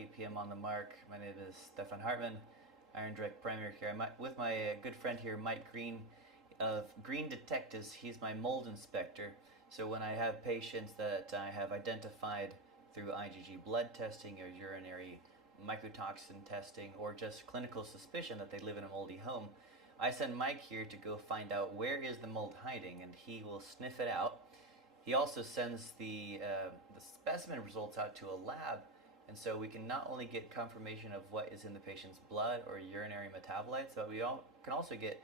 8 p.m. on the mark. My name is Stefan Hartman, Iron Direct Primary Care. I'm with my good friend here, Mike Green of Green Detectives. He's my mold inspector. So when I have patients that I have identified through IgG blood testing or urinary mycotoxin testing or just clinical suspicion that they live in a moldy home, I send Mike here to go find out where is the mold hiding, and he will sniff it out. He also sends the specimen results out to a lab, and so we can not only get confirmation of what is in the patient's blood or urinary metabolites, but we can also get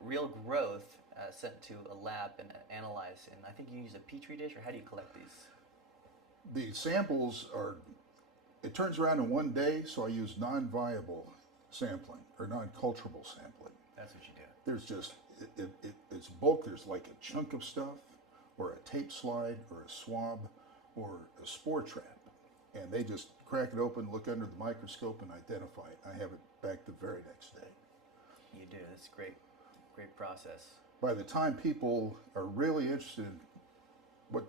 real growth sent to a lab and analyzed. And I think you use a petri dish, or how do you collect these? The samples are, it turns around in one day, so I use non-viable sampling or non-culturable sampling. That's what you do. There's just, it's bulk. There's like a chunk of stuff, or a tape slide, or a swab, or a spore trap. And they just crack it open, look under the microscope, and identify it. I have it back the very next day. You do. That's great. Great process. By the time people are really interested in what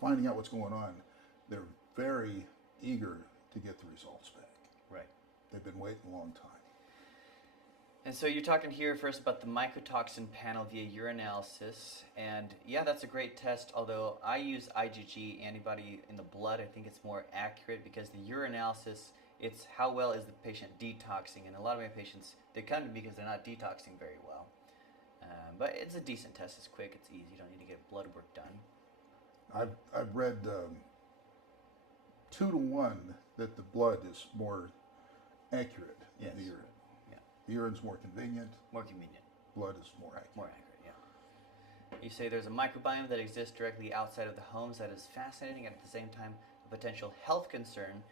finding out what's going on, they're very eager to get the results back. Right. They've been waiting a long time. And so you're talking here first about the mycotoxin panel via urinalysis, and yeah, that's a great test, although I use IgG antibody in the blood. I think it's more accurate because the urinalysis, it's how well is the patient detoxing, and a lot of my patients, they come to me because they're not detoxing very well. But it's a decent test. It's quick, it's easy, you don't need to get blood work done. I've read 2 to 1 that the blood is more accurate than the urine. The urine's more convenient. More convenient. Blood is more accurate. More accurate, yeah. You say there's a microbiome that exists directly outside of the homes that is fascinating and at the same time a potential health concern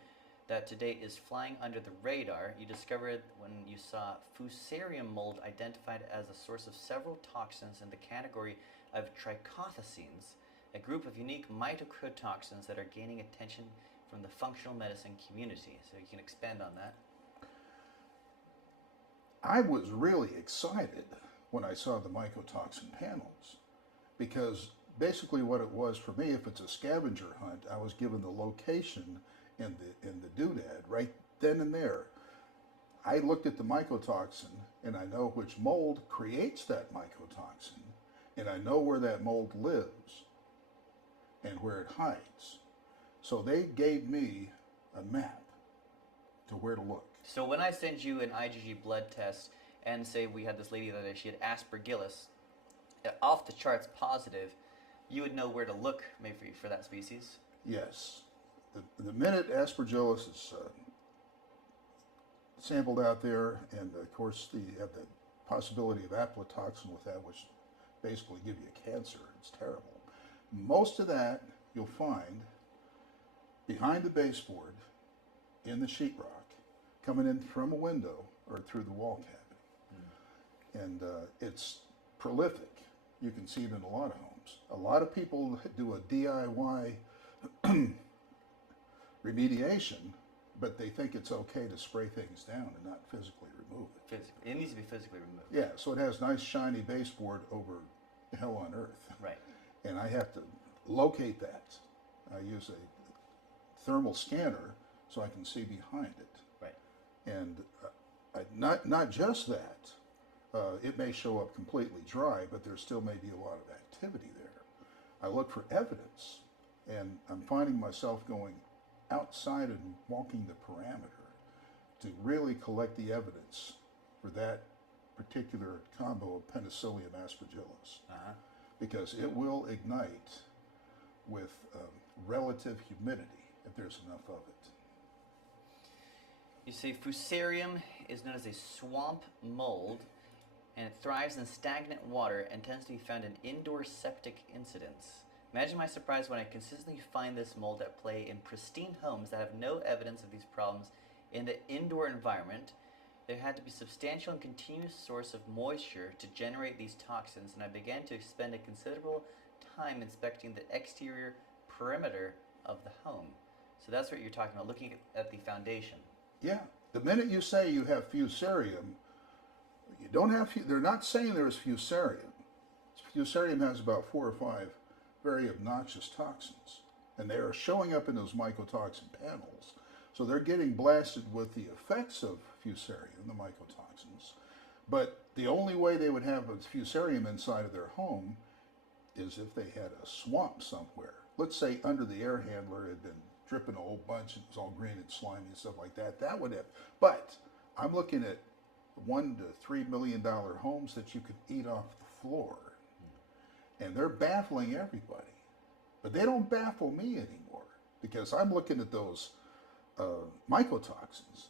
that today is flying under the radar. You discovered when you saw Fusarium mold identified as a source of several toxins in the category of trichothecenes, a group of unique mycotoxins that are gaining attention from the functional medicine community. So you can expand on that. I was really excited when I saw the mycotoxin panels, because basically what it was for me, if it's a scavenger hunt, I was given the location in the doodad right then and there. I looked at the mycotoxin and I know which mold creates that mycotoxin, and I know where that mold lives and where it hides. So they gave me a map to where to look. So when I send you an IgG blood test and say we had this lady that she had aspergillus, off the charts positive, you would know where to look maybe for that species? Yes. The minute aspergillus is sampled out there, and of course you have the possibility of aflatoxin with that, which basically give you cancer. It's terrible. Most of that you'll find behind the baseboard in the sheetrock, coming in from a window or through the wall cavity. And it's prolific. You can see it in a lot of homes. A lot of people do a DIY remediation, but they think it's okay to spray things down and not physically remove it. Physically. It needs to be physically removed. Yeah, so it has nice shiny baseboard over hell on earth. Right. And I have to locate that. I use a thermal scanner so I can see behind it. Right. And not just that, it may show up completely dry, but there still may be a lot of activity there. I look for evidence, and I'm finding myself going outside and walking the parameter to really collect the evidence for that particular combo of Penicillium aspergillus, because it will ignite with relative humidity if there's enough of it. You say Fusarium is known as a swamp mold, and it thrives in stagnant water and tends to be found in indoor septic incidents. Imagine my surprise when I consistently find this mold at play in pristine homes that have no evidence of these problems in the indoor environment. There had to be substantial and continuous source of moisture to generate these toxins, and I began to spend a considerable time inspecting the exterior perimeter of the home. So that's what you're talking about, looking at the foundation. Yeah, the minute you say you have Fusarium, you don't have, they're not saying there's Fusarium. Fusarium has about 4 or 5 very obnoxious toxins, and they are showing up in those mycotoxin panels. So they're getting blasted with the effects of fusarium, the mycotoxins. But the only way they would have a fusarium inside of their home is if they had a swamp somewhere. Let's say under the air handler it had been dripping a whole bunch and it was all green and slimy and stuff like that. That would have. But I'm looking at $1 to $3 million homes that you could eat off the floor. And they're baffling everybody. But they don't baffle me anymore because I'm looking at those mycotoxins,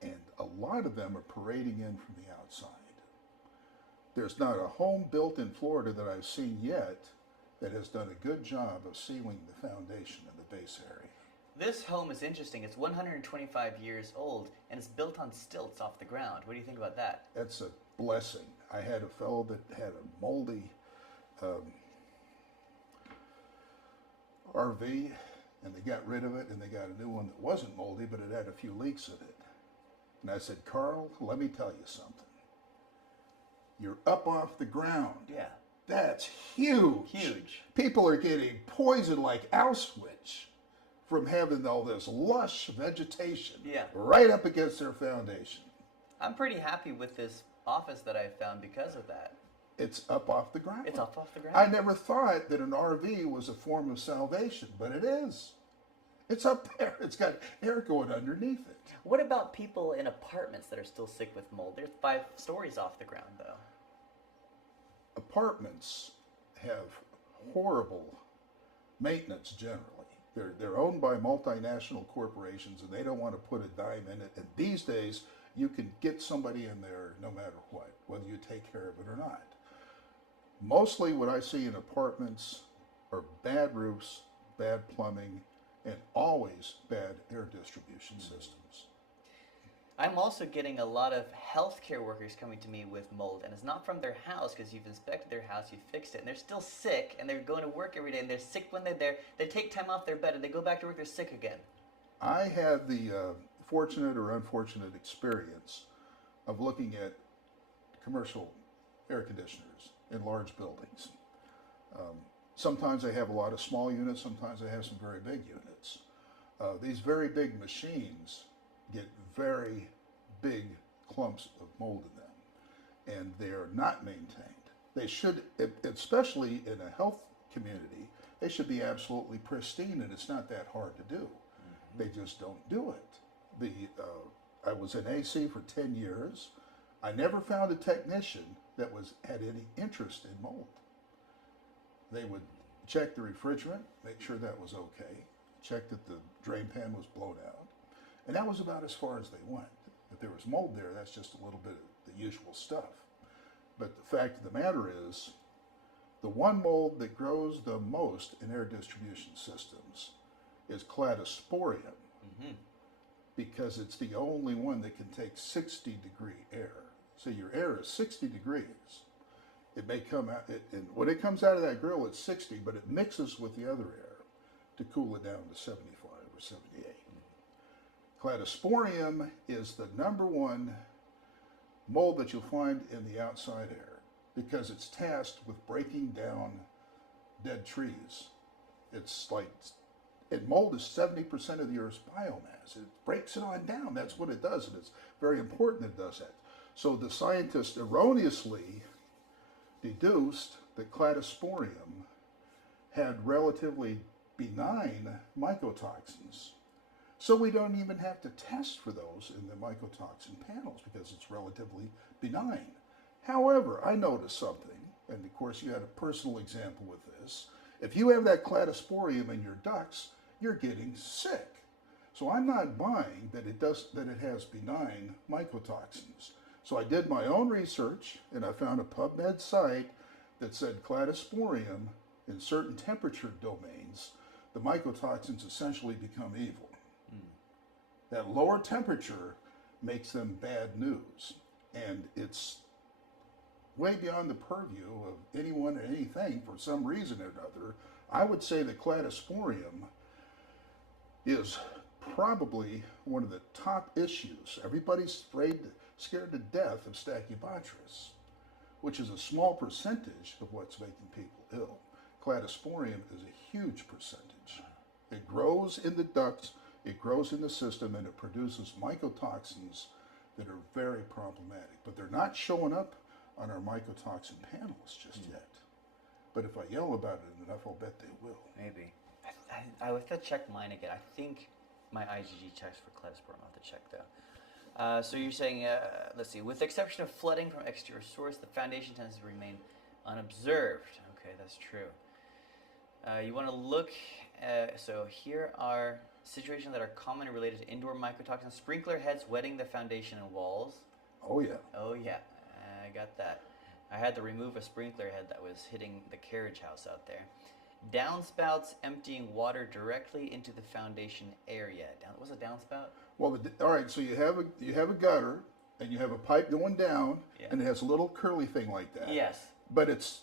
and a lot of them are parading in from the outside. There's not a home built in Florida that I've seen yet that has done a good job of sealing the foundation and the base area. This home is interesting. It's 125 years old, and it's built on stilts off the ground. What do you think about that? That's a blessing. I had a fellow that had a moldy RV, and they got rid of it, and they got a new one that wasn't moldy, but it had a few leaks in it. And I said, Carl, let me tell you something. You're up off the ground. Yeah. That's huge. Huge. People are getting poisoned like Auschwitz from having all this lush vegetation right up against their foundation. I'm pretty happy with this office that I found because of that. It's up off the ground. It's up off the ground. I never thought that an RV was a form of salvation, but it is. It's up there. It's got air going underneath it. What about people in apartments that are still sick with mold? They're 5 stories off the ground, though. Apartments have horrible maintenance generally. They're owned by multinational corporations, and they don't want to put a dime in it. And these days, you can get somebody in there no matter what, whether you take care of it or not. Mostly what I see in apartments are bad roofs, bad plumbing, and always bad air distribution systems. I'm also getting a lot of healthcare workers coming to me with mold, and it's not from their house because you've inspected their house, you've fixed it, and they're still sick, and they're going to work every day, and they're sick when they're there. They take time off their bed, and they go back to work, they're sick again. I had the fortunate or unfortunate experience of looking at commercial air conditioners in large buildings. Sometimes they have a lot of small units, sometimes they have some very big units. These very big machines get very big clumps of mold in them, and they are not maintained. They should, especially in a health community, they should be absolutely pristine, and it's not that hard to do. They just don't do it. I was in AC for 10 years. I never found a technician that had any interest in mold. They would check the refrigerant, make sure that was okay, check that the drain pan was blown out, and that was about as far as they went. If there was mold there, that's just a little bit of the usual stuff. But the fact of the matter is, the one mold that grows the most in air distribution systems is cladosporium, because it's the only one that can take 60-degree air. So your air is 60 degrees. It may come out, and when it comes out of that grill, it's 60, but it mixes with the other air to cool it down to 75 or 78. Cladosporium is the #1 mold that you'll find in the outside air because it's tasked with breaking down dead trees. It's like, and mold is 70% of the Earth's biomass. It breaks it on down. That's what it does, and it's very important it does that. So the scientists erroneously deduced that cladosporium had relatively benign mycotoxins. So we don't even have to test for those in the mycotoxin panels because it's relatively benign. However, I noticed something, and of course you had a personal example with this. If you have that cladosporium in your ducts, you're getting sick. So I'm not buying that it has benign mycotoxins. So I did my own research, and I found a PubMed site that said cladosporium in certain temperature domains, the mycotoxins essentially become evil. That lower temperature makes them bad news, and it's way beyond the purview of anyone or anything for some reason or another. I would say that cladosporium is probably one of the top issues. Everybody's scared to death of Stachybotrys, which is a small percentage of what's making people ill. Cladosporium is a huge percentage. It grows in the ducts It grows in the system and it produces mycotoxins that are very problematic. But they're not showing up on our mycotoxin panels just yet. But if I yell about it enough, I'll bet they will. Maybe. I have to check mine again. I think my IgG checks for cholesterol. I'll have to check though. So you're saying, let's see, with the exception of flooding from exterior source, the foundation tends to remain unobserved. Okay, that's true. You want to look, so here are situations that are commonly related to indoor mycotoxins. Sprinkler heads wetting the foundation and walls. Oh yeah. Oh yeah, I got that. I had to remove a sprinkler head that was hitting the carriage house out there. Downspouts emptying water directly into the foundation area. What's a downspout? Well, all right. So you have a gutter and you have a pipe going down, and it has a little curly thing like that. Yes. But it's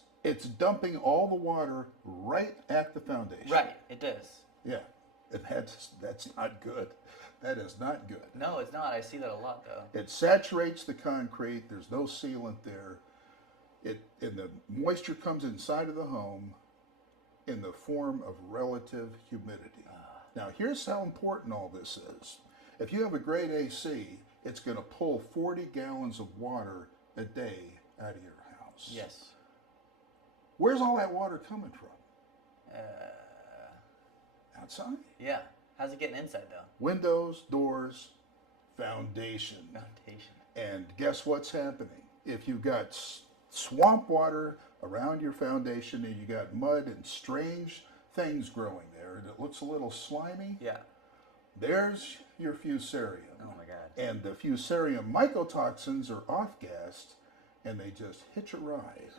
dumping all the water right at the foundation. Right. It does. Yeah. And that's not good. That is not good. No, it's not. I see that a lot though. It saturates the concrete. There's no sealant there. And the moisture comes inside of the home in the form of relative humidity. Now, here's how important all this is. If you have a great AC, it's going to pull 40 gallons of water a day out of your house. Yes. Where's all that water coming from? Outside. Yeah. How's it getting inside though? Windows, doors, foundation. Foundation. And guess what's happening? If you've got swamp water around your foundation and you got mud and strange things growing there and it looks a little slimy, yeah, there's your fusarium. Oh my God. And the fusarium mycotoxins are off-gassed and they just hitch a ride.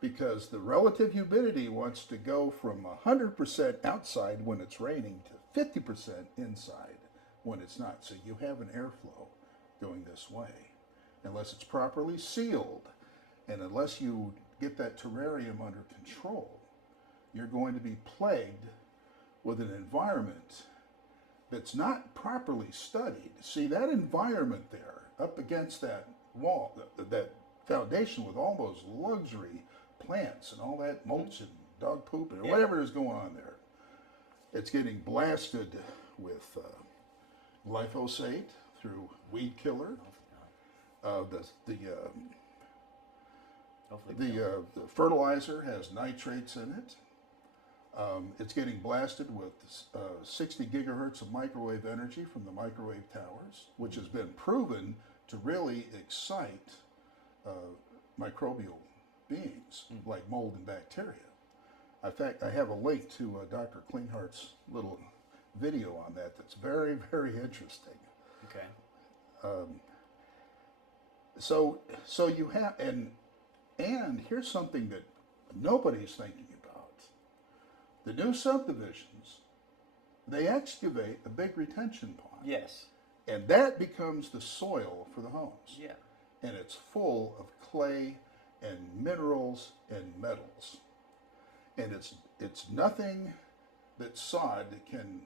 Because the relative humidity wants to go from 100% outside when it's raining to 50% inside when it's not. So you have an airflow going this way. Unless it's properly sealed and unless you get that terrarium under control, you're going to be plagued with an environment that's not properly studied. See, that environment there up against that wall, that foundation with all those luxury plants and all that mulch and dog poop and whatever is going on there, it's getting blasted with glyphosate through weed killer. The fertilizer has nitrates in it. It's getting blasted with 60 gigahertz of microwave energy from the microwave towers, which has been proven to really excite microbial beings like mold and bacteria. In fact, I have a link to Dr. Klinghart's little video on that that's very, very interesting. Okay. So you have, and here's something that nobody's thinking about. The new subdivisions, they excavate a big retention pond. Yes. And that becomes the soil for the homes. Yeah. And it's full of clay and minerals and metals. And it's nothing that sod can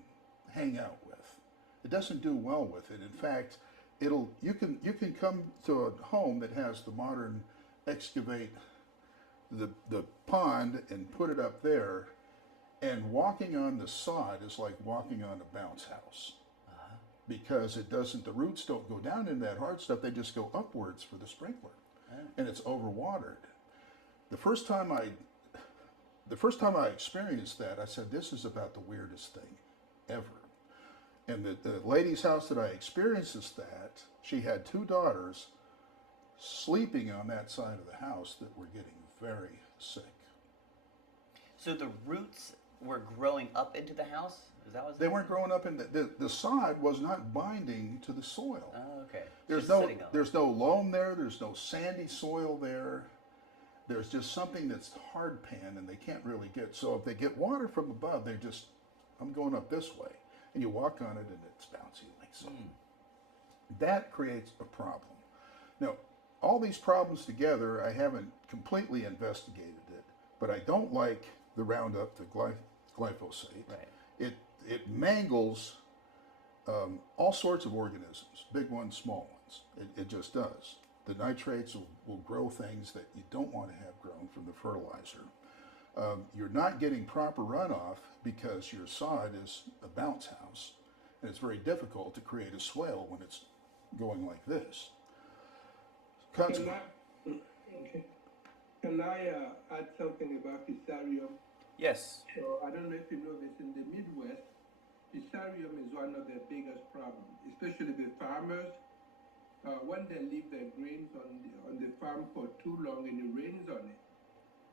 hang out with. It doesn't do well with it. In fact, you can come to a home that has the modern excavate the pond and put it up there, and walking on the sod is like walking on a bounce house. Because the roots don't go down in that hard stuff, they just go upwards for the sprinkler. And it's overwatered. The first time I experienced that, I said, this is about the weirdest thing ever. And the lady's house that I experienced that, she had 2 daughters sleeping on that side of the house that were getting very sick. So the roots were growing up into the house? Is that what they weren't growing up in the sod was not binding to the soil. Oh, okay. There's no loam there, there's no sandy soil there. There's just something that's hard pan and they can't really get. So if they get water from above, I'm going up this way. And you walk on it and it's bouncy like so. That creates a problem. Now, all these problems together, I haven't completely investigated it, but I don't like the Roundup, the glyphosate. Right. It mangles all sorts of organisms, big ones, small ones. It just does. The nitrates will grow things that you don't want to have grown from the fertilizer. You're not getting proper runoff because your sod is a bounce house. And it's very difficult to create a swale when it's going like this. Okay. Can I add something about fusarium? Yes. So I don't know if you know this, in the Midwest, fusarium is one of their biggest problems, especially the farmers. When they leave their grains on the farm for too long and it rains on it,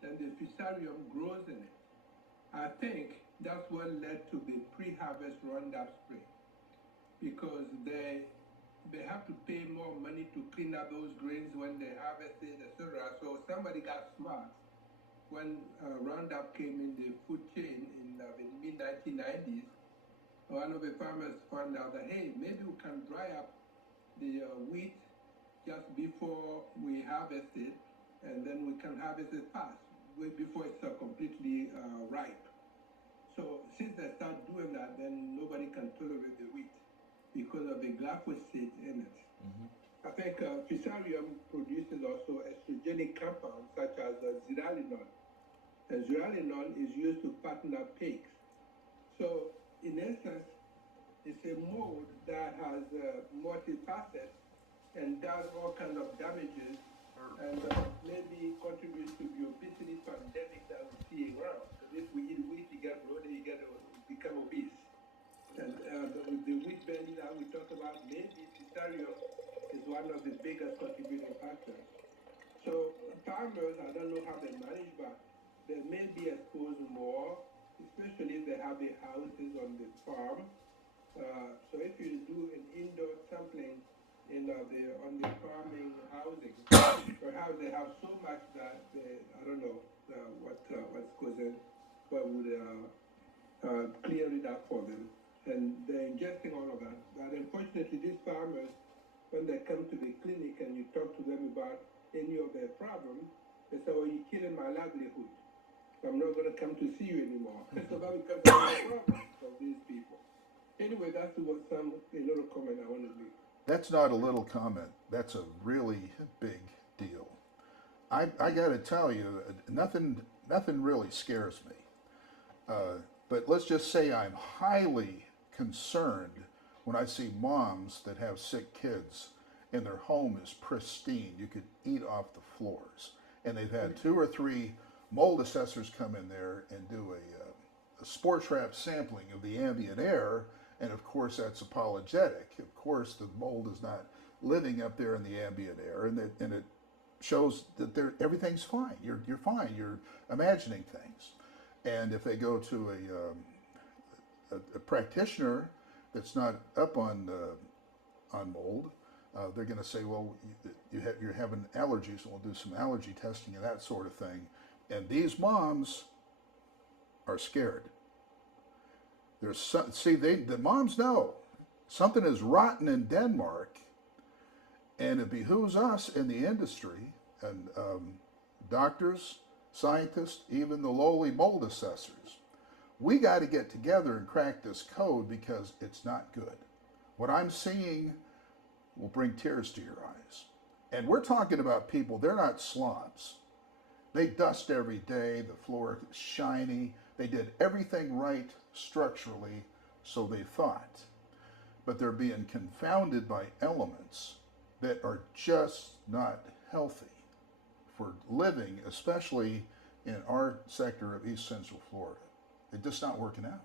then the fusarium grows in it. I think that's what led to the pre-harvest Roundup spray, because they have to pay more money to clean up those grains when they harvest it, etc. So somebody got smart when Roundup came in the food chain in the mid-1990s. One of the farmers found out that, hey, maybe we can dry up the wheat just before we harvest it, and then we can harvest it fast, way before it's completely ripe. So since they start doing that, then nobody can tolerate the wheat because of the glyphosate in it. Mm-hmm. I think fusarium produces also estrogenic compounds such as zearalenone. And zearalenone is used to fatten up pigs. So in essence, it's a mold that has multi-facets and does all kinds of damages, and maybe contributes to the obesity pandemic that we're seeing around. Because if we eat wheat, you get bloated, you become obese. And with the wheat belly that we talk about, maybe fusarium is one of the biggest contributing factors. So farmers, I don't know how they manage, but they may be exposed more, especially if they have the houses on the farm. So if you do an indoor sampling on the farming housing, perhaps they have so much that I don't know what's causing, what would clear it up for them, and they're ingesting all of that. But unfortunately, these farmers, when they come to the clinic and you talk to them about any of their problems, they say, "Well, you're killing my livelihood. I'm not going to come to see you anymore." So that becomes a problem for these people. Anyway, that's a little comment I want to make. That's not a little comment. That's a really big deal. I got to tell you, nothing really scares me. But let's just say I'm highly concerned when I see moms that have sick kids and their home is pristine. You could eat off the floors. And they've had 2 or 3 mold assessors come in there and do a spore trap sampling of the ambient air. And of course, that's apologetic. Of course, the mold is not living up there in the ambient air, and it shows that everything's fine. You're fine. You're imagining things. And if they go to a practitioner that's not up on mold, they're going to say, "Well, you're having allergies, and we'll do some allergy testing and that sort of thing." And these moms are scared. The moms know something is rotten in Denmark, and it behooves us in the industry and doctors, scientists, even the lowly mold assessors. We got to get together and crack this code because it's not good. What I'm seeing will bring tears to your eyes. And we're talking about people, they're not slobs. They dust every day, the floor is shiny. They did everything right structurally, so they thought. But they're being confounded by elements that are just not healthy for living, especially in our sector of East Central Florida. It's just not working out.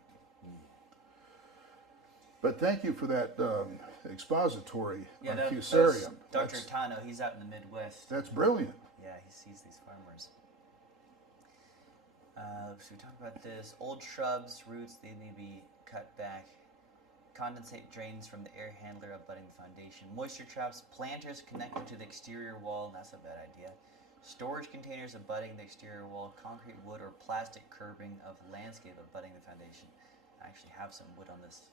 But thank you for that expository on fusarium. Dr. Tano, he's out in the Midwest. That's brilliant. Yeah, he sees these farmers. So we talked about this. Old shrubs, roots, they may be cut back. Condensate drains from the air handler abutting the foundation. Moisture traps, planters connected to the exterior wall. That's a bad idea. Storage containers abutting the exterior wall. Concrete, wood, or plastic curbing of landscape abutting the foundation. I actually have some wood on this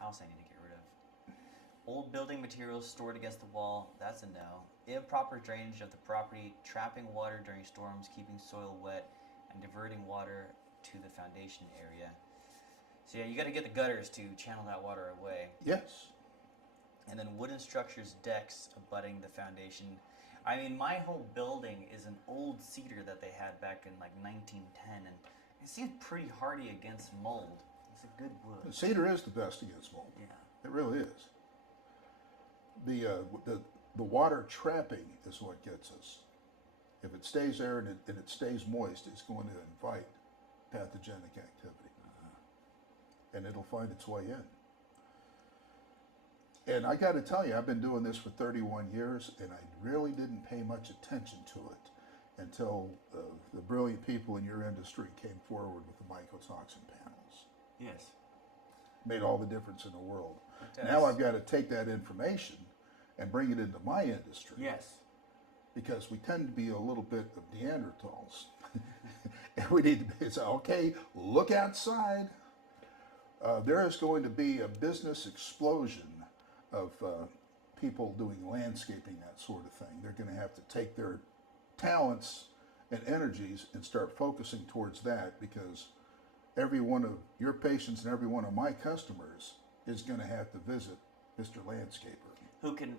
house I need to get rid of. Old building materials stored against the wall. That's a no. Improper drainage of the property. Trapping water during storms. Keeping soil wet. And diverting water to the foundation area. So yeah, you got to get the gutters to channel that water away. Yes. And then wooden structures, decks abutting the foundation. I mean, my whole building is an old cedar that they had back in like 1910, and it seems pretty hardy against mold. It's a good wood. Cedar is the best against mold. Yeah. It really is. The water trapping is what gets us. If it stays there and it stays moist, it's going to invite pathogenic activity. And it'll find its way in. And I got to tell you, I've been doing this for 31 years, and I really didn't pay much attention to it until the brilliant people in your industry came forward with the mycotoxin panels. Yes. Made all the difference in the world. It does. Now I've got to take that information and bring it into my industry. Yes. Because we tend to be a little bit of Neanderthals. And we need to say, okay, look outside. There is going to be a business explosion of people doing landscaping, that sort of thing. They're going to have to take their talents and energies and start focusing towards that, because every one of your patients and every one of my customers is going to have to visit Mr. Landscaper. Who can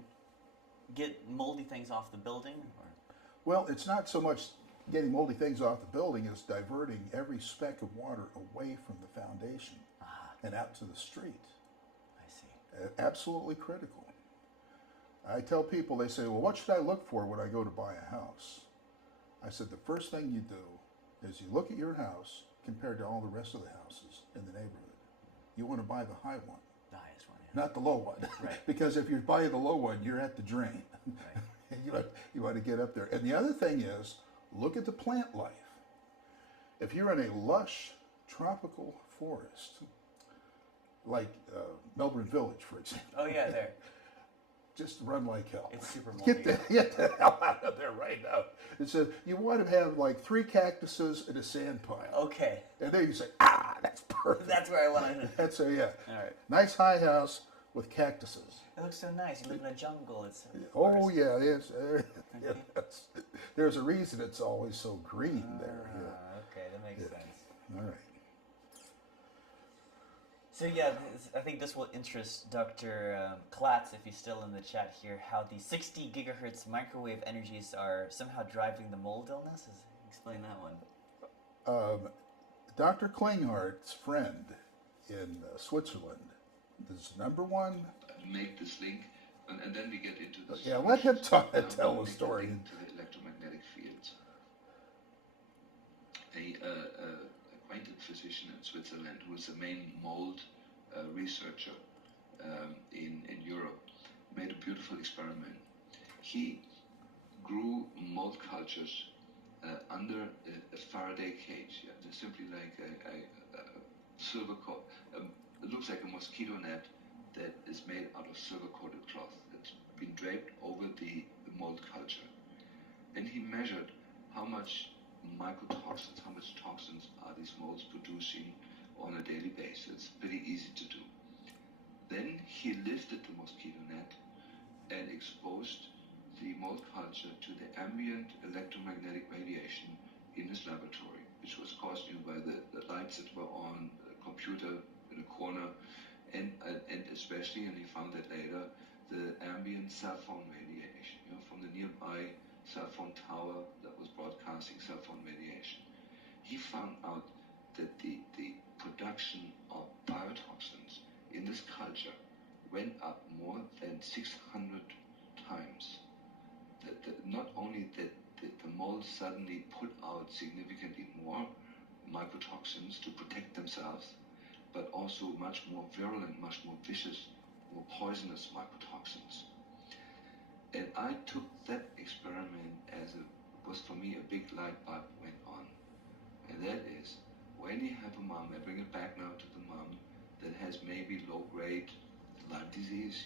get moldy things off the building? Or? Well, it's not so much getting moldy things off the building as diverting every speck of water away from the foundation and out to the street. I see. Absolutely critical. I tell people, they say, well, what should I look for when I go to buy a house? I said, the first thing you do is you look at your house compared to all the rest of the houses in the neighborhood. You want to buy the high one. The highest one, yeah. Not the low one. Right. Because if you're buying the low one, you're at the drain. Right. you want to get up there. And the other thing is, look at the plant life. If you're in a lush tropical forest, like Melbourne Village, for example. Oh yeah, there. Just run like hell. It's super moldy. Get the hell out of there right now. It says you want to have like 3 cactuses and a sand pile. Okay. And then you say, that's perfect. That's where I want to. That's a, yeah. All right. Nice high house with cactuses. It looks so nice. You live in a jungle. It's. Oh yeah, yes. There's a reason it's always so green there. Yeah. Okay, that makes sense. All right. So yeah, I think this will interest Dr. Klatz, if he's still in the chat here, how the 60 gigahertz microwave energies are somehow driving the mold illness. Explain that one. Dr. Klinghart's friend in Switzerland is #1. Make this link, and then we get into the Yeah, let him tell the story. To the electromagnetic fields. A acquainted physician in Switzerland, who is the main mold researcher in Europe, made a beautiful experiment. He grew mold cultures under a Faraday cage. Yeah, they're simply like a silver coat. It looks like a mosquito net that is made out of silver-coated cloth that's been draped over the mold culture. And he measured how much mycotoxins, how much toxins are these molds producing on a daily basis. It's pretty easy to do. Then he lifted the mosquito net and exposed the mold culture to the ambient electromagnetic radiation in his laboratory, which was caused by the lights that were on, the computer in a corner, and especially, and he found that later, the ambient cell phone radiation, from the nearby cell phone tower that was broadcasting cell phone radiation. He found out that the production of biotoxins in this culture went up more than 600 times. Not only that the molds suddenly put out significantly more mycotoxins to protect themselves, but also much more virulent, much more vicious, more poisonous mycotoxins. And I took that experiment was for me a big light bulb went on. And that is, when you have a mom, I bring it back now to the mom, that has maybe low-grade Lyme disease,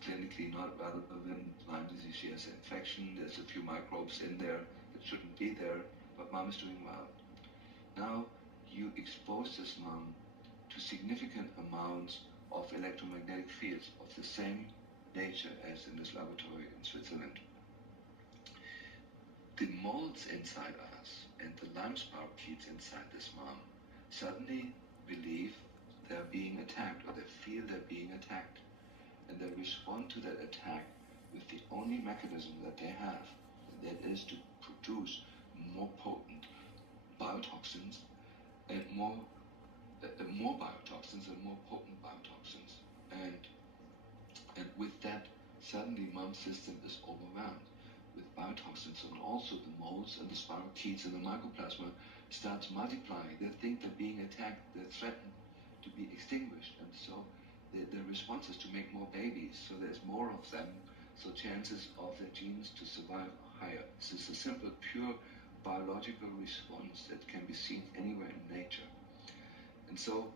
clinically not rather than Lyme disease, she has an infection, there's a few microbes in there that shouldn't be there, but mom is doing well. Now, you expose this mom to significant amounts of electromagnetic fields of the same nature as in this laboratory in Switzerland. The molds inside us and the Lyme spirochetes inside this mom suddenly believe they're being attacked, or they feel they're being attacked, and they respond to that attack with the only mechanism that they have, and that is to produce more potent biotoxins and more biotoxins and more potent biotoxins. and with that, suddenly mom's system is overwhelmed with biotoxins, and also the molds and the spirochetes and the mycoplasma starts multiplying. They think they're being attacked, they're threatened to be extinguished, and so the response is to make more babies, so there's more of them, so chances of their genes to survive are higher. This is a simple, pure biological response that can be seen anywhere in nature. And so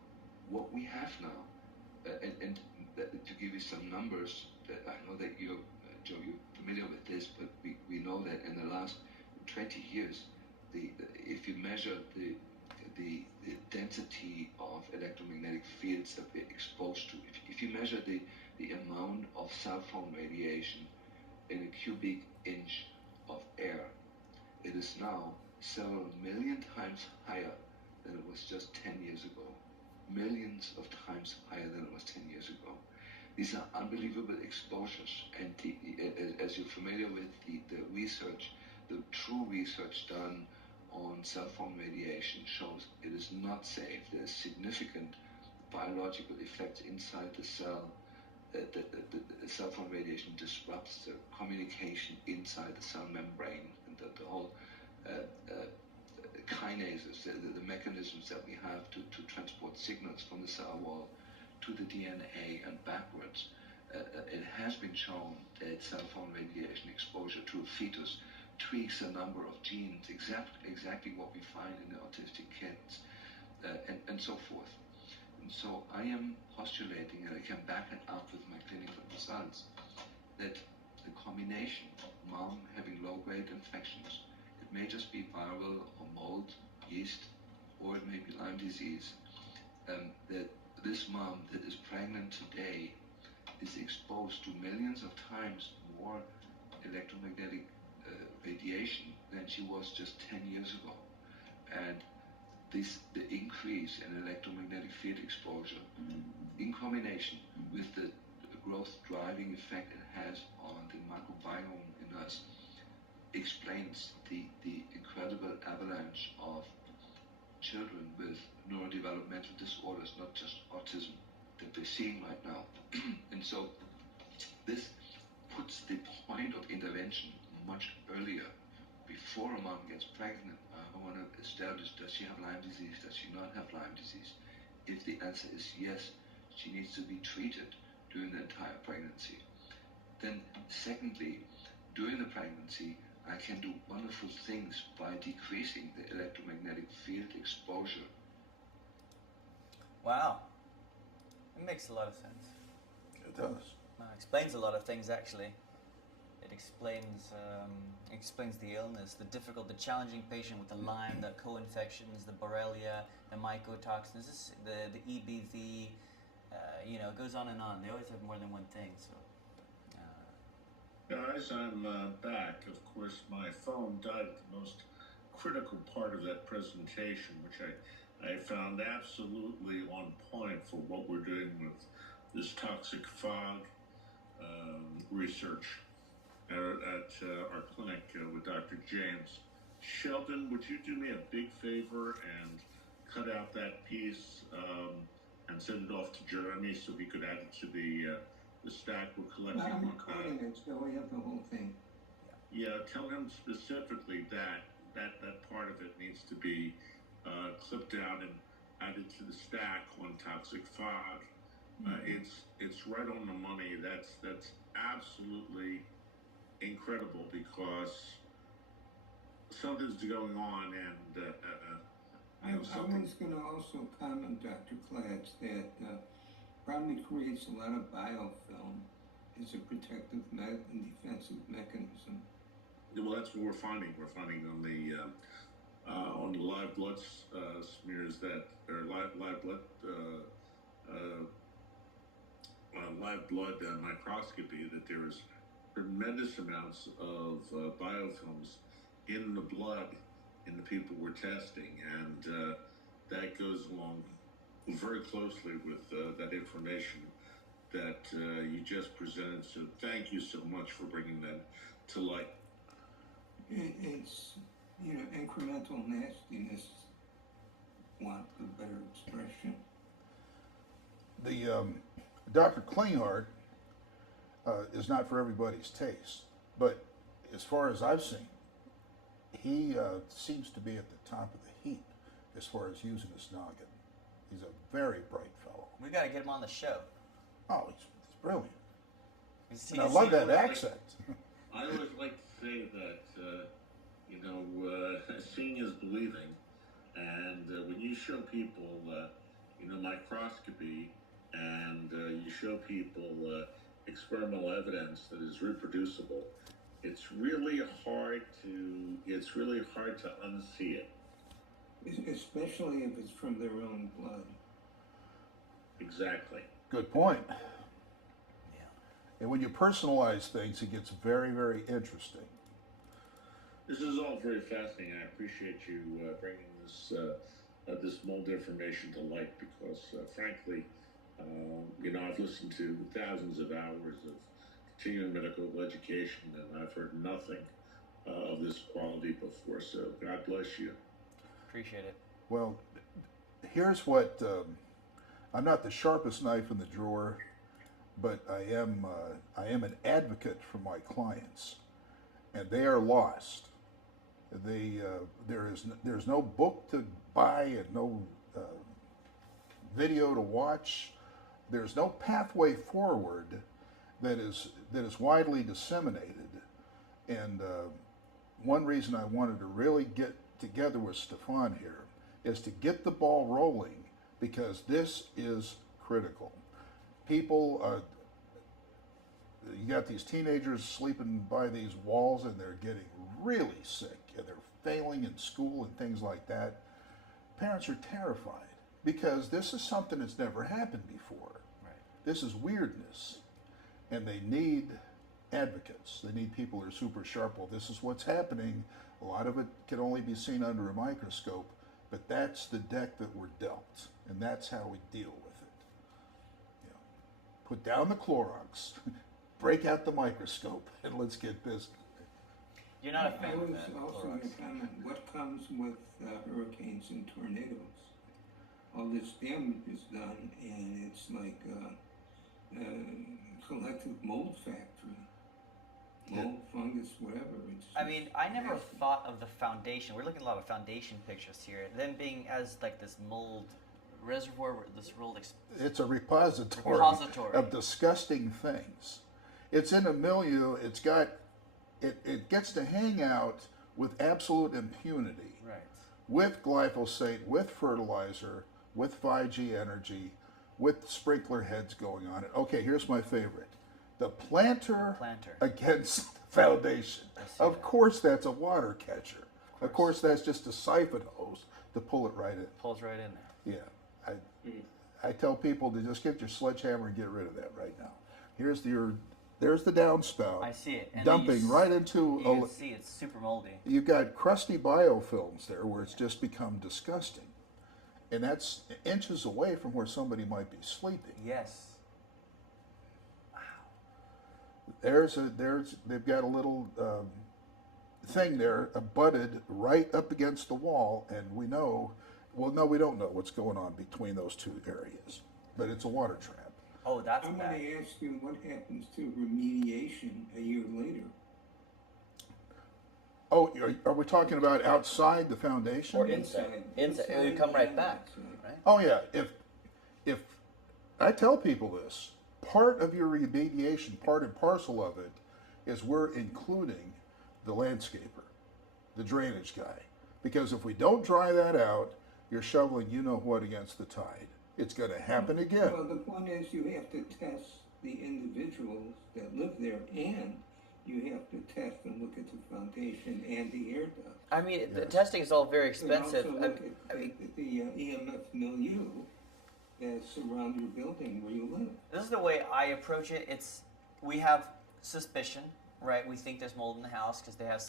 what we have now, and to give you some numbers, that I know that you're, Joe, you're familiar with this, but we know that in the last 20 years, if you measure the density of electromagnetic fields that we're exposed to, if you measure the amount of cell phone radiation in a cubic inch of air, it is now several million times higher than it was just 10 years ago. Millions of times higher than it was 10 years ago. These are unbelievable exposures, and as you're familiar with the research, the true research done on cell phone radiation shows it is not safe. There's significant biological effects inside the cell. The cell phone radiation disrupts the communication inside the cell membrane, and the whole kinases, the mechanisms that we have to transport signals from the cell wall to the DNA and backwards. It has been shown that cell phone radiation exposure to a fetus tweaks a number of genes, exactly what we find in the autistic kids, and so forth. And so I am postulating, and I can back it up with my clinical results, that the combination of mom having low-grade infections, it may just be viral or mold, yeast, or it may be Lyme disease, that this mom that is pregnant today is exposed to millions of times more electromagnetic radiation than she was just 10 years ago. And the increase in electromagnetic field exposure, in combination with the growth driving effect it has on the microbiome in us, explains the incredible avalanche of children with neurodevelopmental disorders, not just autism, that we're seeing right now. And so this puts the point of intervention much earlier, before a mom gets pregnant. I want to establish, does she have Lyme disease? Does she not have Lyme disease? If the answer is yes, she needs to be treated during the entire pregnancy. Then secondly, during the pregnancy, I can do wonderful things by decreasing the electromagnetic field exposure. Wow. It makes a lot of sense. It does. Explains a lot of things, actually. It explains the illness, the challenging patient with the Lyme, the co-infections, the Borrelia, the mycotoxins, the EBV, it goes on and on. They always have more than one thing, so. Guys, I'm back. Of course, my phone died at the most critical part of that presentation, which I found absolutely on point for what we're doing with this toxic fog research at our clinic with Dr. James. Sheldon, would you do me a big favor and cut out that piece and send it off to Jeremy so we could add it to the stack we're collecting? I'm recording it, so we have the whole thing. Yeah, tell him specifically that part of it needs to be clipped out and added to the stack on toxic fog. It's right on the money. That's absolutely incredible, because something's going on, and I was going to also comment, Dr. Klatz, that probably creates a lot of biofilm as a protective and defensive mechanism. Well, that's what we're finding. We're finding on the live blood smears live blood microscopy that there is tremendous amounts of biofilms in the blood in the people we're testing, and that goes along very closely with that information that you just presented. So thank you so much for bringing that to light. It's incremental nastiness, want a better expression. Dr. Klinghardt is not for everybody's taste, but as far as I've seen, he seems to be at the top of the heap as far as using his noggin. He's a very bright fellow. We got to get him on the show. Oh, he's brilliant. He's- And I love that like- accent. I always like to say that, seeing is believing. And when you show people, microscopy and you show people experimental evidence that is reproducible, it's really hard to unsee it. Especially if it's from their own blood. Exactly. Good point. Yeah. And when you personalize things, it gets very, very interesting. This is all very fascinating. I appreciate you bringing this mold information to light because, frankly, I've listened to thousands of hours of continuing medical education, and I've heard nothing of this quality before. So God bless you. Appreciate it. Well, here's what I'm not the sharpest knife in the drawer, but I am an advocate for my clients, and they are lost. There's no book to buy and no video to watch. There's no pathway forward that is widely disseminated. And one reason I wanted to really get together with Stefan here is to get the ball rolling, because this is critical. People, you got these teenagers sleeping by these walls and they're getting really sick and they're failing in school and things like that. Parents are terrified because this is something that's never happened before. Right. This is weirdness, and they need advocates. They need people who are super sharp. Well, this is what's happening. A lot of it can only be seen under a microscope, but that's the deck that we're dealt, and that's how we deal with it. You know, put down the Clorox, break out the microscope, and let's get busy. You're not a I fan of was that. also Clorox. going to comment, what comes with hurricanes and tornadoes? All this damage is done, and it's like a collective mold factory. Mold, fungus, whatever. I mean, I never thought of the foundation. We're looking at a lot of foundation pictures here. Them being as like this mold reservoir, where this mold. It's a repository of disgusting things. It's in a milieu. It's got, it gets to hang out with absolute impunity. Right. With glyphosate, with fertilizer, with 5G energy, with sprinkler heads going on it. Okay, here's my favorite. The planter, against the foundation. Of course that's a water catcher. Of course that's just a siphon hose to pull it right in. Pulls right in there. Yeah. I tell people to just get your sledgehammer and get rid of that right now. There's the downspout. I see it. And dumping right into. You can see it's super moldy. You've got crusty biofilms there where it's just become disgusting. And that's inches away from where somebody might be sleeping. Yes. They've got a little thing there abutted right up against the wall, and we know, well, no, we don't know what's going on between those two areas, but it's a water trap. Oh, that's I'm bad. going to ask you what happens to remediation a year later. Oh, are we talking about outside the foundation? Or inside. Inside. It would come right back, right? Oh yeah. If I tell people this, part of your remediation, part and parcel of it, is we're including the landscaper, the drainage guy. Because if we don't dry that out, you're shoveling you know what against the tide. It's going to happen again. Well, the point is you have to test the individuals that live there, and you have to test and look at the foundation and the air duct. I mean, the testing is all very expensive. And also look at the EMF milieu that surround your building where you live. This is the way I approach it. We have suspicion, right? We think there's mold in the house because they have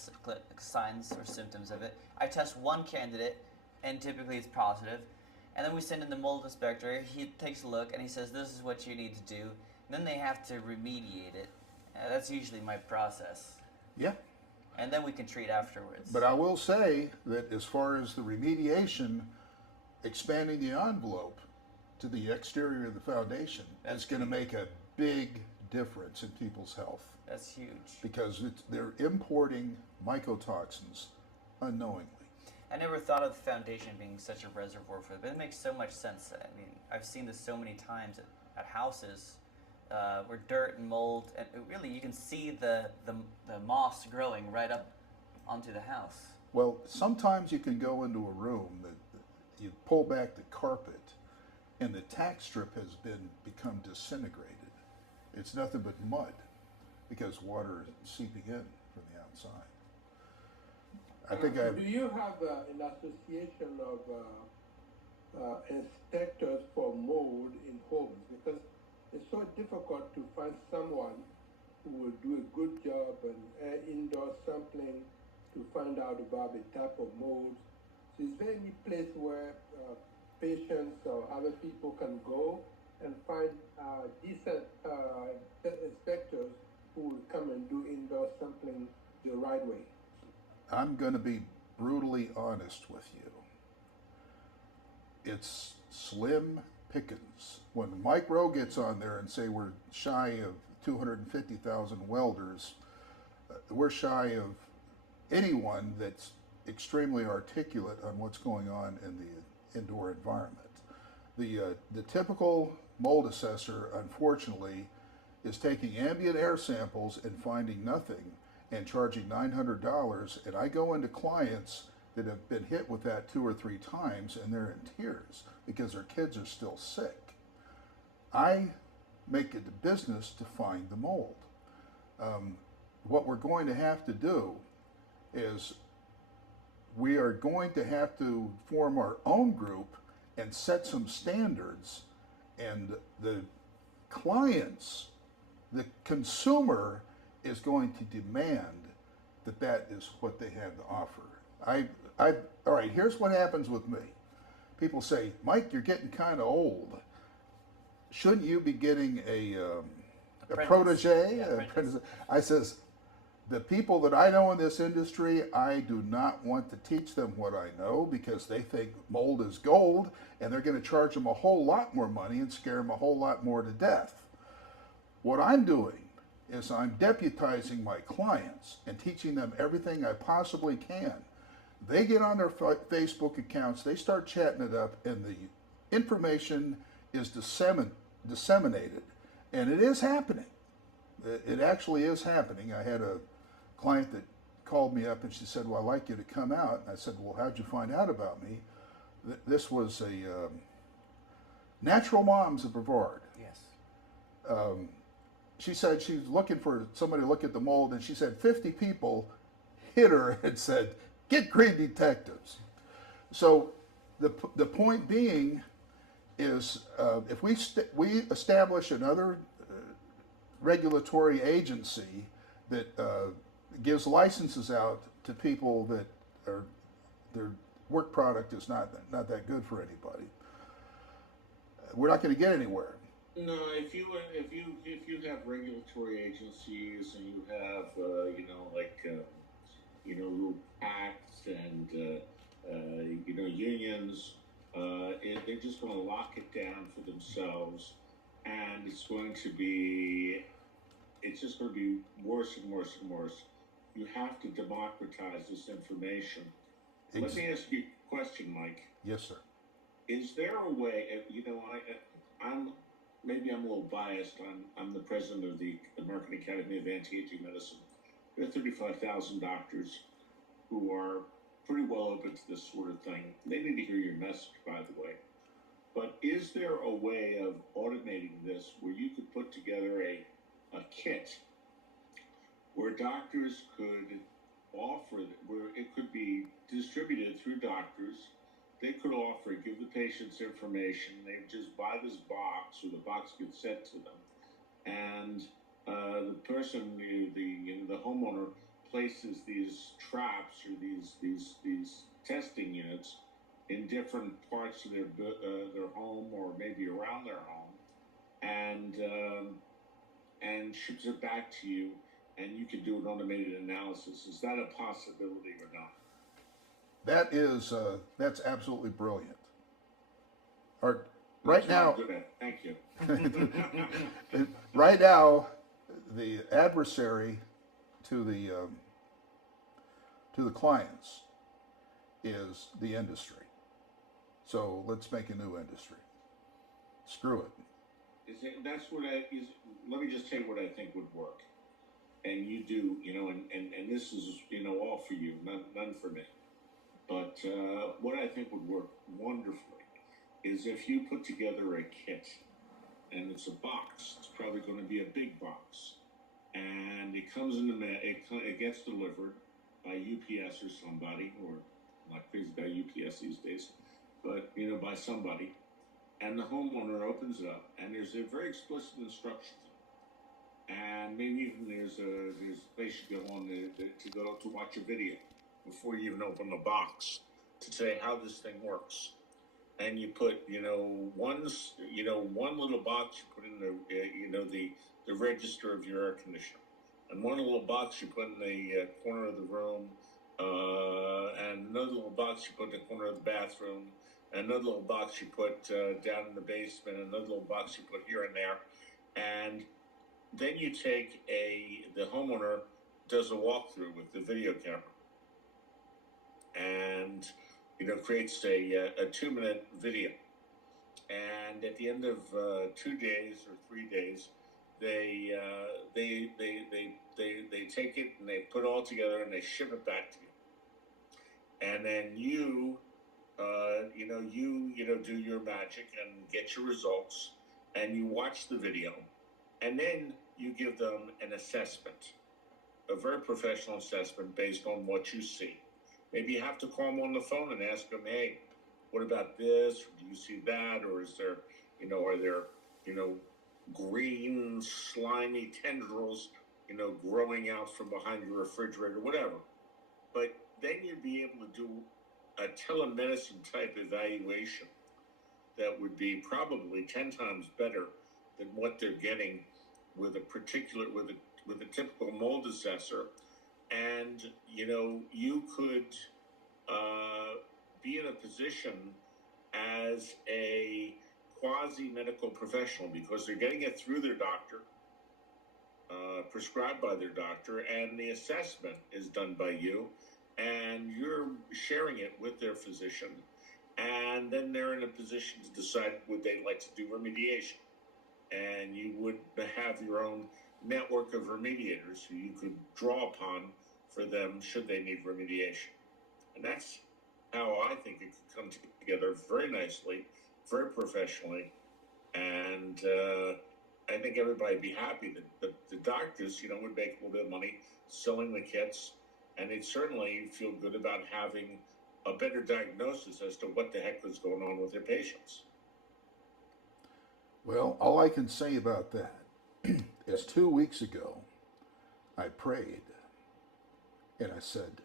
signs or symptoms of it. I test one candidate, and typically it's positive. And then we send in the mold inspector. He takes a look, and he says, this is what you need to do. And then they have to remediate it. That's usually my process. Yeah. And then we can treat afterwards. But I will say that as far as the remediation, expanding the envelope, to the exterior of the foundation is going to make a big difference in people's health. That's huge. Because they're importing mycotoxins unknowingly. I never thought of the foundation being such a reservoir for it, but it makes so much sense. I mean, I've seen this so many times at houses where dirt and mold, and really you can see the moss growing right up onto the house. Well, sometimes you can go into a room that you pull back the carpet and the tack strip has become disintegrated. It's nothing but mud because water is seeping in from the outside. I think Do you have an association of inspectors for mold in homes? Because it's so difficult to find someone who will do a good job in indoor sampling to find out about the type of mold. So is there any place where patients or other people can go and find decent inspectors who will come and do indoor sampling the right way? I'm going to be brutally honest with you. It's slim pickings. When Mike Rowe gets on there and say we're shy of 250,000 welders, we're shy of anyone that's extremely articulate on what's going on in the indoor environment. The typical mold assessor, unfortunately, is taking ambient air samples and finding nothing and charging $900, and I go into clients that have been hit with that 2 or 3 times and they're in tears because their kids are still sick. I make it a business to find the mold. What we're going to have to do is we are going to have to form our own group and set some standards, and the clients, the consumer, is going to demand that is what they have to offer. All right, here's what happens with me. People say, Mike, you're getting kind of old. Shouldn't you be getting a protege? Yeah, apprentice. I says, the people that I know in this industry, I do not want to teach them what I know because they think mold is gold and they're going to charge them a whole lot more money and scare them a whole lot more to death. What I'm doing is I'm deputizing my clients and teaching them everything I possibly can. They get on their Facebook accounts, they start chatting it up, and the information is disseminated. And it is happening. It actually is happening. I had a client that called me up and she said, well, I'd like you to come out. And I said, well, how'd you find out about me? This was a Natural Moms of Brevard. Yes. She said she's looking for somebody to look at the mold, and she said 50 people hit her and said, get green detectives. So the point being is if we establish another regulatory agency that gives licenses out to people that their work product is not that good for anybody, we're not going to get anywhere. No, if you have regulatory agencies and you have acts and unions, they're just going to lock it down for themselves, and it's just going to be worse and worse and worse. You have to democratize this information. Let me ask you a question, Mike. Yes, sir. Is there a way? Maybe I'm a little biased. I'm the president of the American Academy of Anti-Aging Medicine. There are 35,000 doctors who are pretty well open to this sort of thing. They need to hear your message, by the way. But is there a way of automating this where you could put together a kit where doctors could offer, where it could be distributed through doctors? They could offer, give the patients information. They would just buy this box, or the box gets sent to them, and the person, the homeowner, places these traps or these testing units in different parts of their home, or maybe around their home, and ships it back to you, and you can do an automated analysis. Is that a possibility or not? That's absolutely brilliant. Right That's now, what I'm good at. Thank you. right now, the adversary to the clients is the industry. So let's make a new industry. Screw it. That's what let me just tell you what I think would work. And you do, and this is, all for you, none for me. But what I think would work wonderfully is if you put together a kit, and it's a box. It's probably going to be a big box, and it comes in the mail. It gets delivered by UPS or somebody, or I'm not crazy about UPS these days, but by somebody. And the homeowner opens it up, and there's a very explicit instructions. And maybe even there's a place you go on to watch a video before you even open the box to say how this thing works. And you put one little box you put in the register of your air conditioner, and one little box you put in the corner of the room, and another little box you put in the corner of the bathroom, and another little box you put down in the basement, and another little box you put here and there, and then you take the homeowner does a walkthrough with the video camera, and creates a 2-minute video, and at the end of 2 days or 3 days, they take it and they put it all together and they ship it back to you, and then you do your magic and get your results, and you watch the video. And then you give them an assessment, a very professional assessment based on what you see. Maybe you have to call them on the phone and ask them, hey, what about this? Do you see that? Or is there, are there, green, slimy tendrils, growing out from behind your refrigerator, whatever. But then you'd be able to do a telemedicine type evaluation that would be probably 10 times better than what they're getting with a typical mold assessor. And you could be in a position as a quasi-medical professional, because they're getting it through their doctor, prescribed by their doctor, and the assessment is done by you, and you're sharing it with their physician, and then they're in a position to decide would they like to do remediation. And you would have your own network of remediators who you could draw upon for them should they need remediation. And that's how I think it could come together very nicely, very professionally, and I think everybody would be happy. That the doctors, would make a little bit of money selling the kits, and they'd certainly feel good about having a better diagnosis as to what the heck was going on with their patients. Well, all I can say about that is 2 weeks ago, I prayed and I said,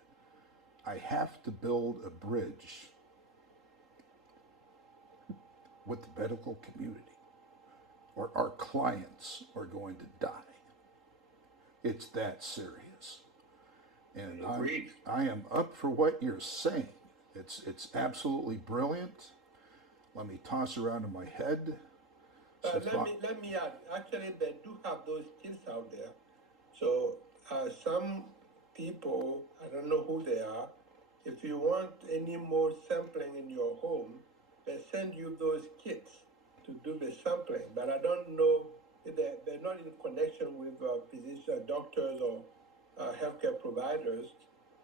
I have to build a bridge with the medical community, or our clients are going to die. It's that serious. And I am up for what you're saying. It's absolutely brilliant. Let me toss around in my head. Let me add. Actually, they do have those kits out there. So some people, I don't know who they are. If you want any more sampling in your home, they send you those kits to do the sampling. But I don't know if they're not in connection with physicians, doctors, or healthcare providers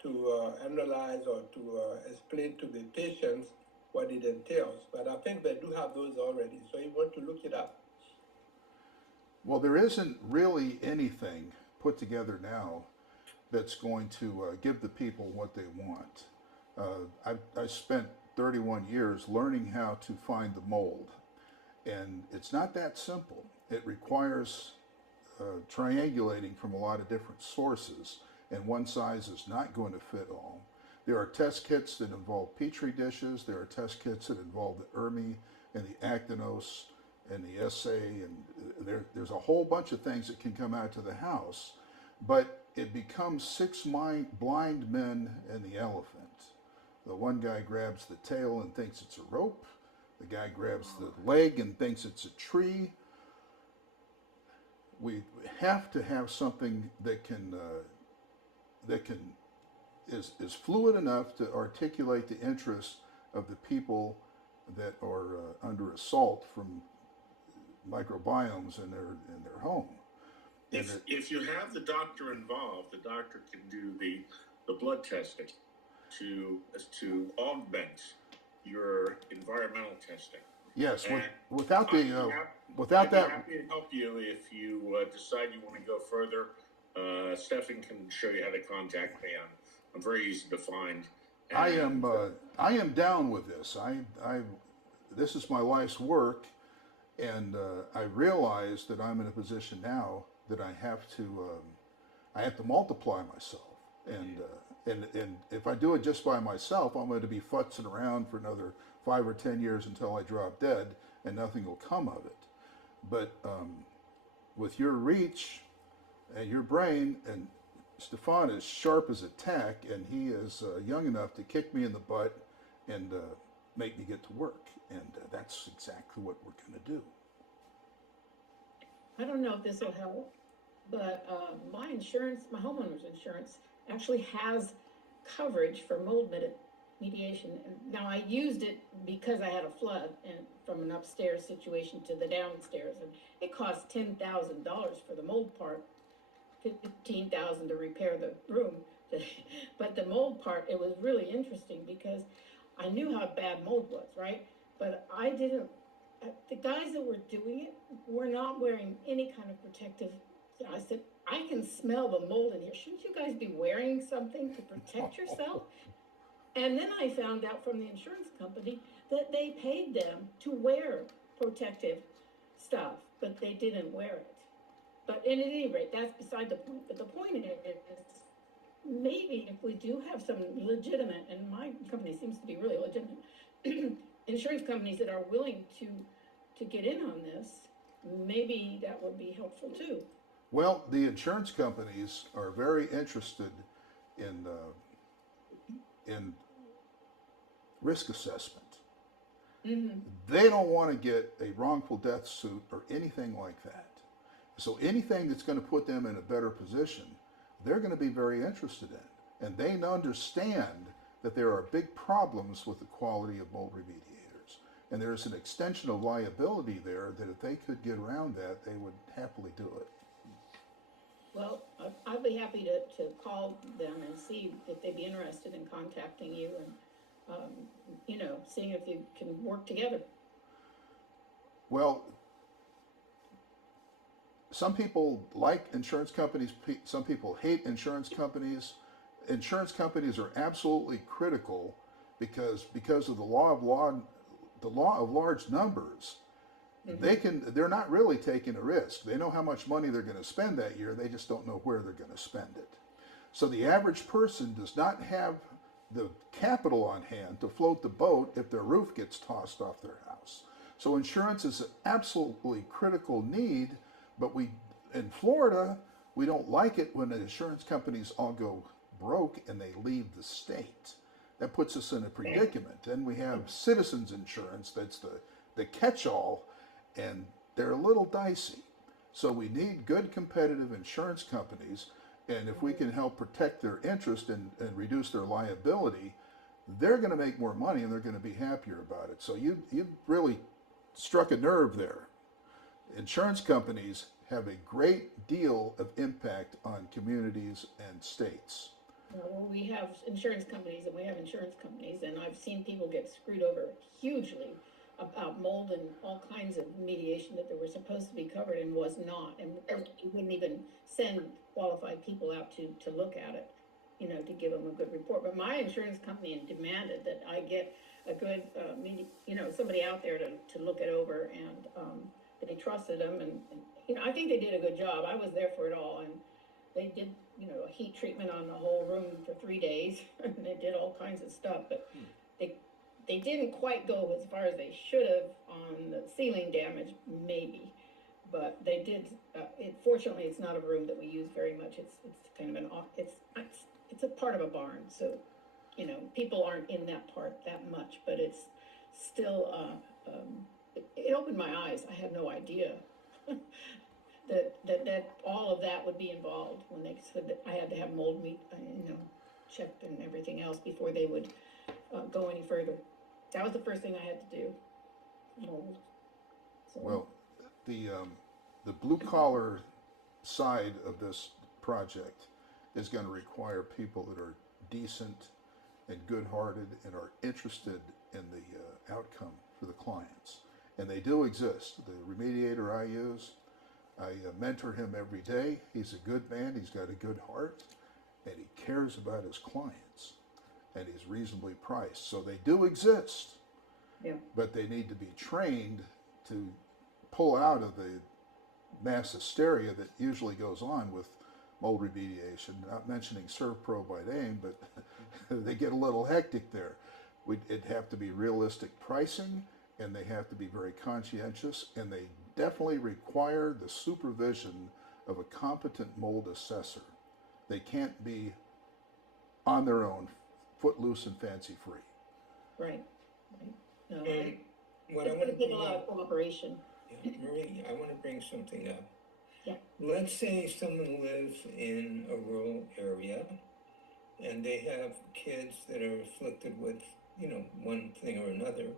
to analyze or to explain to the patients what it entails. But I think they do have those already, so you want to look it up. Well, there isn't really anything put together now that's going to give the people what they want. I spent 31 years learning how to find the mold, and it's not that simple. It requires triangulating from a lot of different sources, and one size is not going to fit all. There are test kits that involve petri dishes. There are test kits that involve the ERMI and the actinos and the SA, and there's a whole bunch of things that can come out to the house, but it becomes six blind men and the elephant. The one guy grabs the tail and thinks it's a rope. The guy grabs the leg and thinks it's a tree. We have to have something that is fluid enough to articulate the interests of the people that are under assault from microbiomes in their home. If you have the doctor involved, the doctor can do the blood testing to augment your environmental testing. Yes, And without I'd that, be happy to help you if you decide you want to go further. Stefan can show you how to contact me. I'm very easy to find. I am down with this. This is my life's work, and I realize that I'm in a position now that I have to multiply myself, and if I do it just by myself, I'm going to be futzing around for another 5 or 10 years until I drop dead, and nothing will come of it. But with your reach and your brain, and Stefan is sharp as a tack, and he is young enough to kick me in the butt and make me get to work, and that's exactly what we're going to do. I don't know if this will help, but my homeowners insurance, actually has coverage for mold mediation. Now, I used it because I had a flood and from an upstairs situation to the downstairs, and it cost $10,000 for the mold part, $15,000 to repair the room. But the mold part, it was really interesting because I knew how bad mold was, right? But I didn't. The guys that were doing it were not wearing any kind of protective. I said, I can smell the mold in here. Shouldn't you guys be wearing something to protect yourself? And then I found out from the insurance company that they paid them to wear protective stuff, but they didn't wear it. But at any rate, that's beside the point. But the point is, maybe if we do have some legitimate, and my company seems to be really legitimate, insurance companies that are willing to get in on this, maybe that would be helpful too. Well, the insurance companies are very interested in risk assessment. Mm-hmm. They don't want to get a wrongful death suit or anything like that. So anything that's going to put them in a better position, they're going to be very interested in. And they understand that there are big problems with the quality of mold remediators. And there's an extension of liability there that if they could get around that, they would happily do it. Well, I'd be happy to call them and see if they'd be interested in contacting you and, seeing if you can work together. Well, some people like insurance companies, some people hate insurance companies. Insurance companies are absolutely critical because of the law of large numbers. Mm-hmm. They're not really taking a risk. They know how much money they're going to spend that year. They just don't know where they're going to spend it. So the average person does not have the capital on hand to float the boat if their roof gets tossed off their house. So insurance is an absolutely critical need, but in Florida, we don't like it when the insurance companies all go broke and they leave the state. That puts us in a predicament. Then we have citizens insurance, that's the catch-all, and they're a little dicey. So we need good competitive insurance companies, and if we can help protect their interest and reduce their liability, they're going to make more money and they're going to be happier about it. So you really struck a nerve there. Insurance companies have a great deal of impact on communities and states. Well, we have insurance companies and we have insurance companies, and I've seen people get screwed over hugely about mold and all kinds of mediation that they were supposed to be covered and was not, and we wouldn't even send qualified people out to look at it, to give them a good report. But my insurance company demanded that I get a good, somebody out there to look it over, and they trusted them, and I think they did a good job. I was there for it all, and they did, a heat treatment on the whole room for 3 days, and they did all kinds of stuff, but they didn't quite go as far as they should have on the ceiling damage, maybe, but they did. Fortunately, it's not a room that we use very much. It's kind of it's a part of a barn, so people aren't in that part that much, but it's still it opened my eyes. I had no idea that all of that would be involved when they said that I had to have mold meat, checked and everything else before they would go any further. That was the first thing I had to do, mold. So, Well, the blue collar side of this project is going to require people that are decent and good-hearted and are interested in the outcome for the clients. And they do exist. The remediator I use, I mentor him every day. He's a good man. He's got a good heart, and he cares about his clients, and he's reasonably priced. So they do exist, yeah. but they need to be trained to pull out of the mass hysteria that usually goes on with mold remediation. Not mentioning ServPro by name, but they get a little hectic there. It'd have to be realistic pricing, and they have to be very conscientious, and they definitely require the supervision of a competent mold assessor. They can't be on their own, footloose and fancy free. Right. No, What I it's want going to to take bring a lot of up, cooperation. Marie, I want to bring something up. Yeah. Let's say someone lives in a rural area and they have kids that are afflicted with, one thing or another.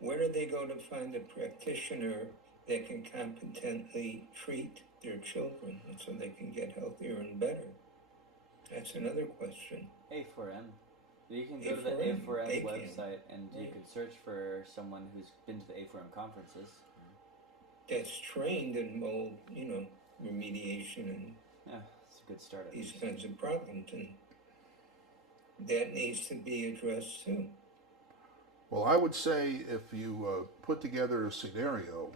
Where do they go to find a practitioner that can competently treat their children and so they can get healthier and better? That's another question. A4M. You can go to the A4M, A4M ACAM. website and you can search for someone who's been to the A4M conferences. That's trained in mold, remediation and Yeah, it's a good start. At these least. kinds of problems, and that needs to be addressed too. Well, I would say if you put together a scenario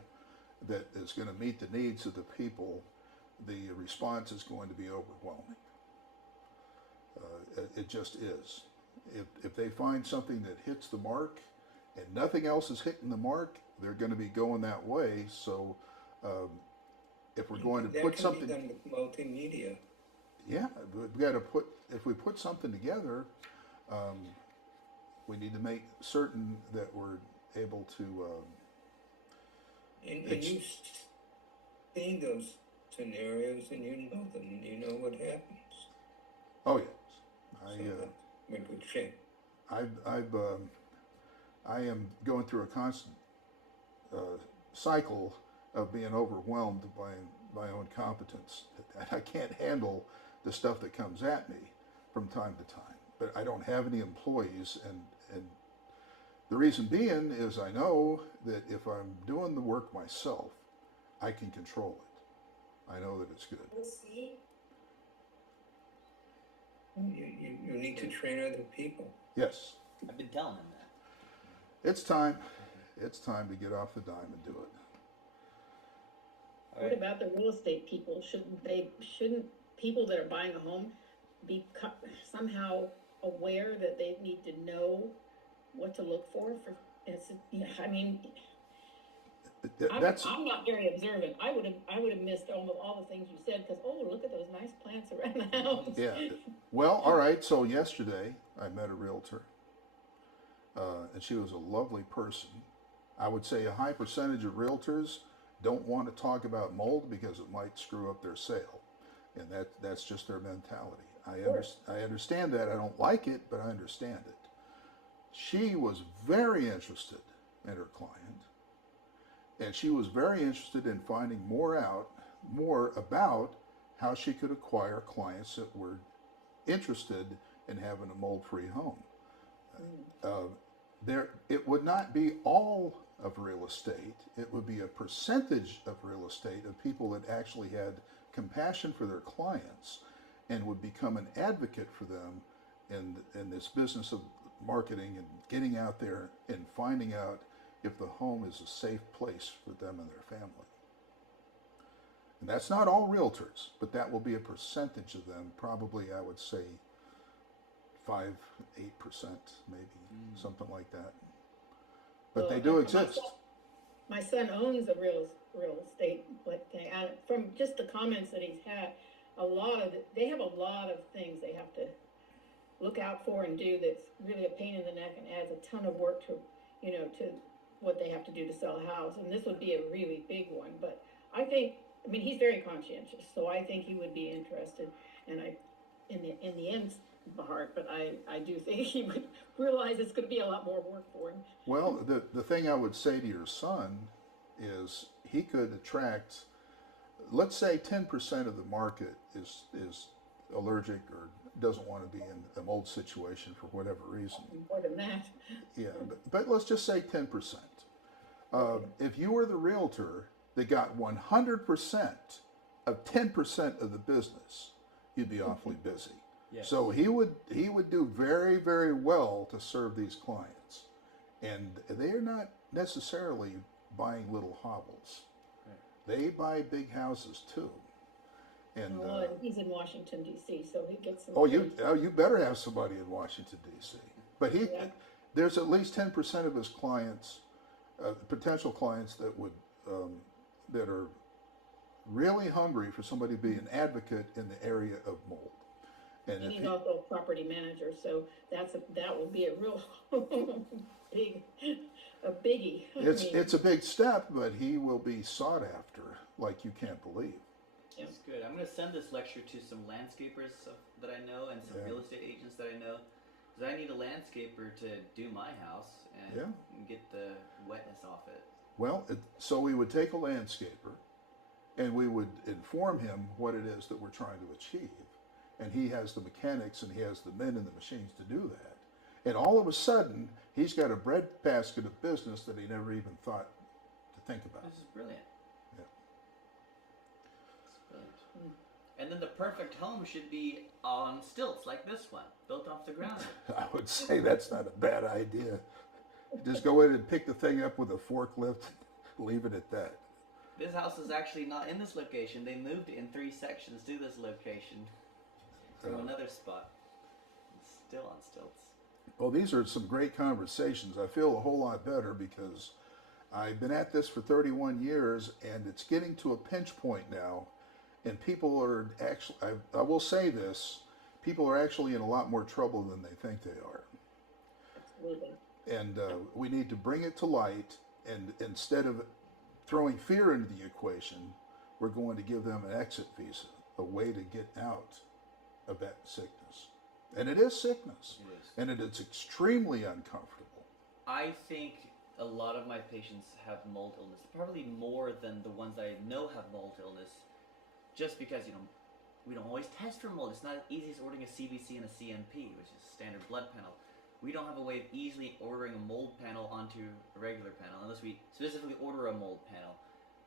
that is going to meet the needs of the people, the response is going to be overwhelming. It just is. If they find something that hits the mark and nothing else is hitting the mark, they're going to be going that way. So if we're going to put something, that can be done with multimedia. yeah, we've got to put, if we put something together, we need to make certain that we're able to. And you've seen those scenarios, and you know them, and you know what happens. Oh yes, So we're in good shape. I am going through a constant cycle of being overwhelmed by my own competence. I can't handle the stuff that comes at me from time to time. But I don't have any employees, and the reason being is I know that if I'm doing the work myself, I can control it. I know that it's good. You need to train other people. Yes, I've been telling him that. it's time. It's time to get off the dime and do it. All What right. about the real estate people? Shouldn't people that are buying a home be somehow aware that they need to know what to look for? I mean, That's I'm not very observant. I would have missed all the things you said because look at those nice plants around the house. yeah. Well, all right. So yesterday I met a realtor, and she was a lovely person. I would say a high percentage of realtors don't want to talk about mold because it might screw up their sale, and that's just their mentality. I understand that. I don't like it, but I understand it. She was very interested in her client, and she was very interested in finding more about how she could acquire clients that were interested in having a mold-free home. It would not be all of real estate. It would be a percentage of real estate of people that actually had compassion for their clients and would become an advocate for them in this business of marketing and getting out there and finding out if the home is a safe place for them and their family. And that's not all realtors, but that will be a percentage of them, probably I would say 5-8%, maybe, something like that. But they do exist. My son owns a real estate thing, and from just the comments that he's had, they have a lot of things they have to look out for and do that's really a pain in the neck and adds a ton of work to what they have to do to sell a house, and this would be a really big one, but I think, I mean, he's very conscientious, so I think he would be interested, and in the end, heart, but I do think he would realize it's gonna be a lot more work for him. Well, the thing I would say to your son is he could attract, let's say 10% of the market is allergic or doesn't want to be in a mold situation for whatever reason. More than that. Yeah, but let's just say 10%. If you were the realtor that got 100% of 10% of the business, you'd be awfully busy. Yes. So he would do very, very well to serve these clients, and they are not necessarily buying little hovels. Right. They buy big houses too. And he's in Washington D.C., so he gets some. You better have somebody in Washington D.C. But there's at least 10% of his clients, potential clients that would that are really hungry for somebody to be an advocate in the area of mold. And he's also a property manager, so that will be a real biggie. It's a big step, but he will be sought after like you can't believe. That's good. I'm going to send this lecture to some landscapers that I know and some real estate agents that I know, because I need a landscaper to do my house and get the wetness off it. Well, so we would take a landscaper and we would inform him what it is that we're trying to achieve. And he has the mechanics and he has the men and the machines to do that. And all of a sudden, he's got a breadbasket of business that he never even thought to think about. This is brilliant. Yeah. It's brilliant. And then the perfect home should be on stilts like this one, built off the ground. I would say that's not a bad idea. Just go in and pick the thing up with a forklift, leave it at that. This house is actually not in this location. They moved it in 3 sections to this location from another spot. It's still on stilts. Well, these are some great conversations. I feel a whole lot better because I've been at this for 31 years and it's getting to a pinch point now. And people are actually, I will say this, people are actually in a lot more trouble than they think they are. Absolutely. And we need to bring it to light, and instead of throwing fear into the equation, we're going to give them an exit visa, a way to get out of that sickness. And it is sickness. It is. And it is extremely uncomfortable. I think a lot of my patients have mold illness, probably more than the ones I know have mold illness, just because, we don't always test for mold. It's not as easy as ordering a CBC and a CMP, which is a standard blood panel. We don't have a way of easily ordering a mold panel onto a regular panel, unless we specifically order a mold panel.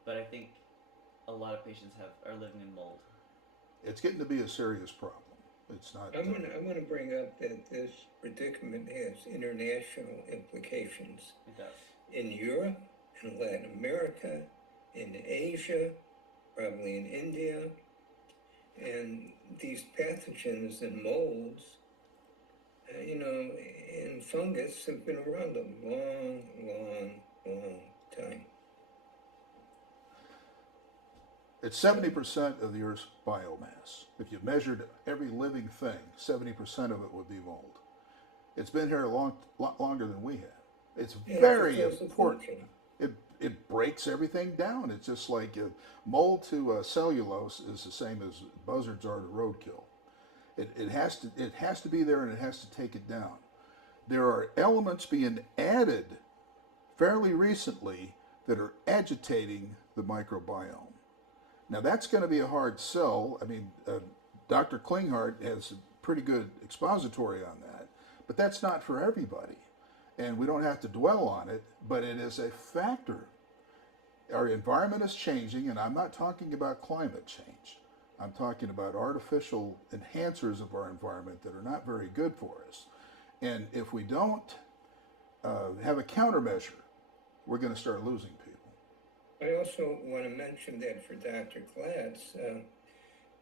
But I think a lot of patients are living in mold. It's getting to be a serious problem. It's not. I want to bring up that this predicament has international implications. It does. In Europe, in Latin America, in Asia, probably in India, and these pathogens and molds, and fungus have been around a long, long, long time. It's 70% of the Earth's biomass. If you measured every living thing, 70% of it would be mold. It's been here a lot longer than we have. It's very important. It breaks everything down. It's just like mold to cellulose is the same as buzzards are to roadkill. It has to be there, and it has to take it down. There are elements being added fairly recently that are agitating the microbiome. Now that's going to be a hard sell. I mean, Dr. Klinghardt has a pretty good expository on that, but that's not for everybody. And we don't have to dwell on it, but it is a factor. Our environment is changing, and I'm not talking about climate change. I'm talking about artificial enhancers of our environment that are not very good for us. And if we don't have a countermeasure, we're going to start losing people. I also want to mention that for Dr. Klatz,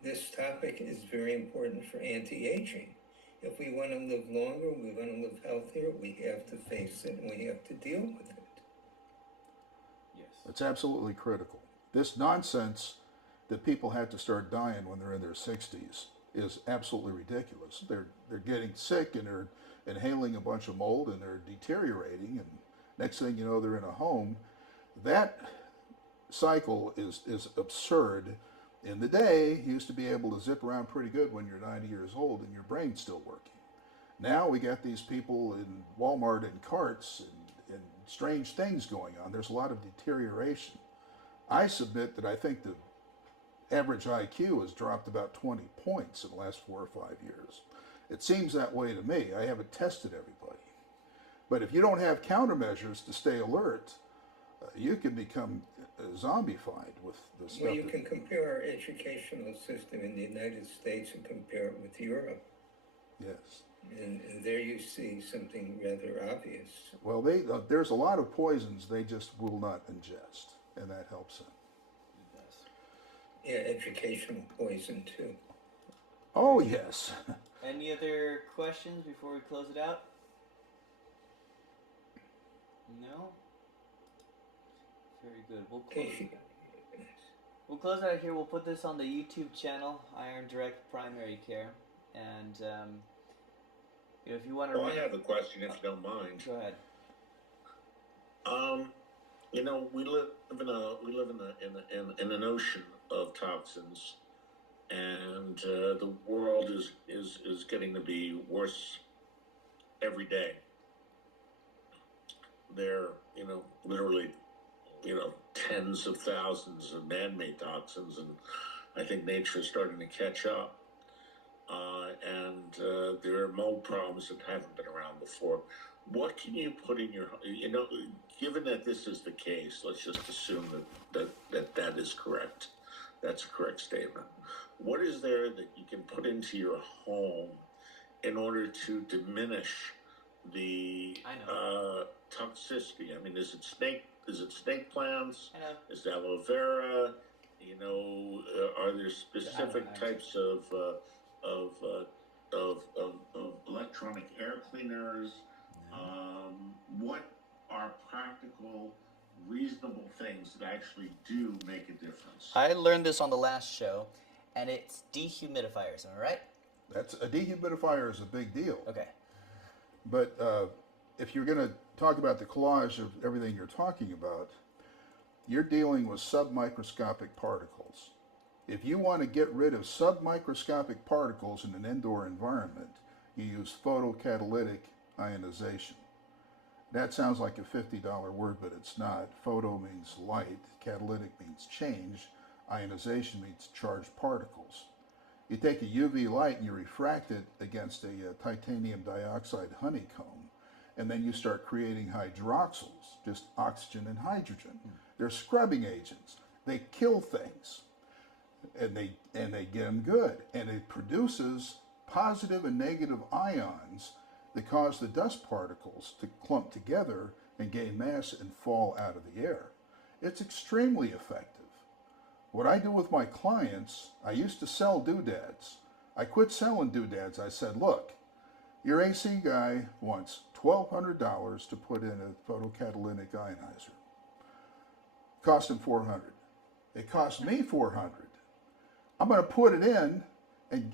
this topic is very important for anti-aging. If we want to live longer, we want to live healthier, we have to face it and we have to deal with it. Yes. It's absolutely critical. This nonsense that people have to start dying when they're in their 60s is absolutely ridiculous. They're getting sick and they're inhaling a bunch of mold and they're deteriorating, and Next thing you know, they're in a home. That cycle is absurd. In the day, you used to be able to zip around pretty good when you're 90 years old and your brain's still working. Now we got these people in Walmart in carts and strange things going on. There's a lot of deterioration. I submit that I think the average IQ has dropped about 20 points in the last 4 or 5 years. It seems that way to me. I haven't tested everybody. But if you don't have countermeasures to stay alert, you can become zombified with the stuff. Well, you can compare our educational system in the United States and compare it with Europe. Yes. And there you see something rather obvious. Well, there's a lot of poisons they just will not ingest, and that helps them. Yeah, educational poison too. Oh, yes. Any other questions before we close it out? No? Very good. We'll close out here. We'll put this on the YouTube channel, Iron Direct Primary Care. And if you want to... I have a question, if you don't mind. Go ahead. We live in an ocean of toxins, and the world is getting to be worse every day. There, literally, tens of thousands of man-made toxins, and I think nature is starting to catch up. And there are mold problems that haven't been around before. What can you put in your, given that this is the case, let's just assume that is correct. That's a correct statement. What is there that you can put into your home in order to diminish the toxicity? I mean, is it snake plants? I know. Is it aloe vera? Are there specific types of electronic air cleaners? What are practical, reasonable things that actually do make a difference? I learned this on the last show, and it's dehumidifiers. Am I right? A dehumidifier is a big deal. Okay. But if you're going to talk about the collage of everything you're talking about, you're dealing with submicroscopic particles. If you want to get rid of submicroscopic particles in an indoor environment, you use photocatalytic ionization. That sounds like a $50 word, but it's not. Photo means light, catalytic means change, ionization means charged particles. You take a UV light and you refract it against a titanium dioxide honeycomb, and then you start creating hydroxyls, just oxygen and hydrogen. They're scrubbing agents. They kill things, and they get them good. And it produces positive and negative ions that cause the dust particles to clump together and gain mass and fall out of the air. It's extremely effective. What I do with my clients, I used to sell doodads. I quit selling doodads. I said, look, your AC guy wants $1,200 to put in a photocatalytic ionizer. Cost him $400. It cost me $400. I'm going to put it in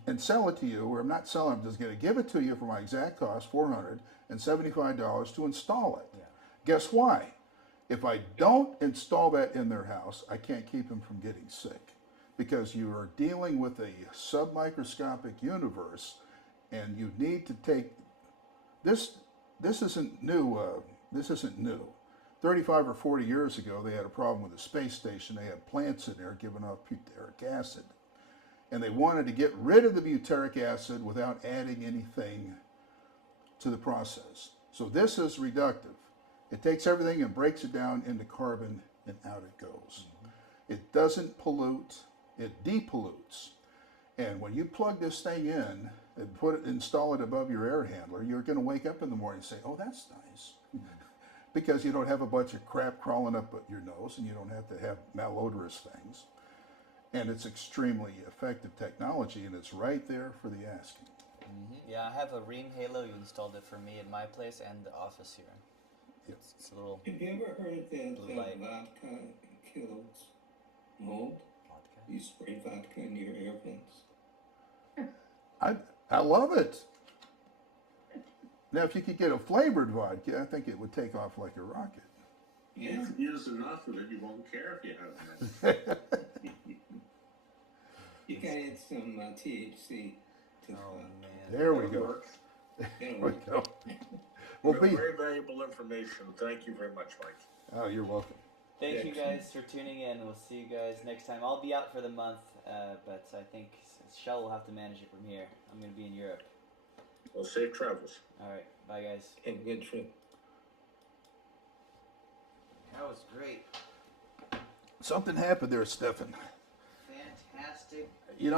and sell it to you, or I'm not selling, I'm just going to give it to you for my exact cost, $475 to install it. Yeah. Guess why? If I don't install that in their house, I can't keep them from getting sick, because you are dealing with a submicroscopic universe, and you need to take this. This isn't new. This isn't new. 35 or 40 years ago, they had a problem with the space station. They had plants in there giving off butyric acid. And they wanted to get rid of the butyric acid without adding anything to the process. So this is reductive. It takes everything and breaks it down into carbon, and out it goes. It doesn't pollute, it depollutes. And when you plug this thing in and install it above your air handler, you're going to wake up in the morning and say, oh, that's nice. Because you don't have a bunch of crap crawling up your nose, and you don't have to have malodorous things. And it's extremely effective technology, and it's right there for the asking. Yeah, I have a Ream Halo. You installed it for me in my place and the office here. Yep. It's a little... Have you ever heard that vodka kills mold? Vodka? You spray vodka in your air vents? I love it. Now, if you could get a flavored vodka, I think it would take off like a rocket. Yeah. If you use enough of it, you won't care if you have enough. You can add some THC to Oh man. There we That'll go. work. There we go. Well, Very valuable information. Thank you very much, Mike. Oh, you're welcome. Thank you Excellent. guys for tuning in. We'll see you guys next time. I'll be out for the month, but I think Shell will have to manage it from here. I'm going to be in Europe. Well, safe travels. All right. Bye, guys. Have a good trip. That was great. Something happened there, Stefan. Fantastic. You know.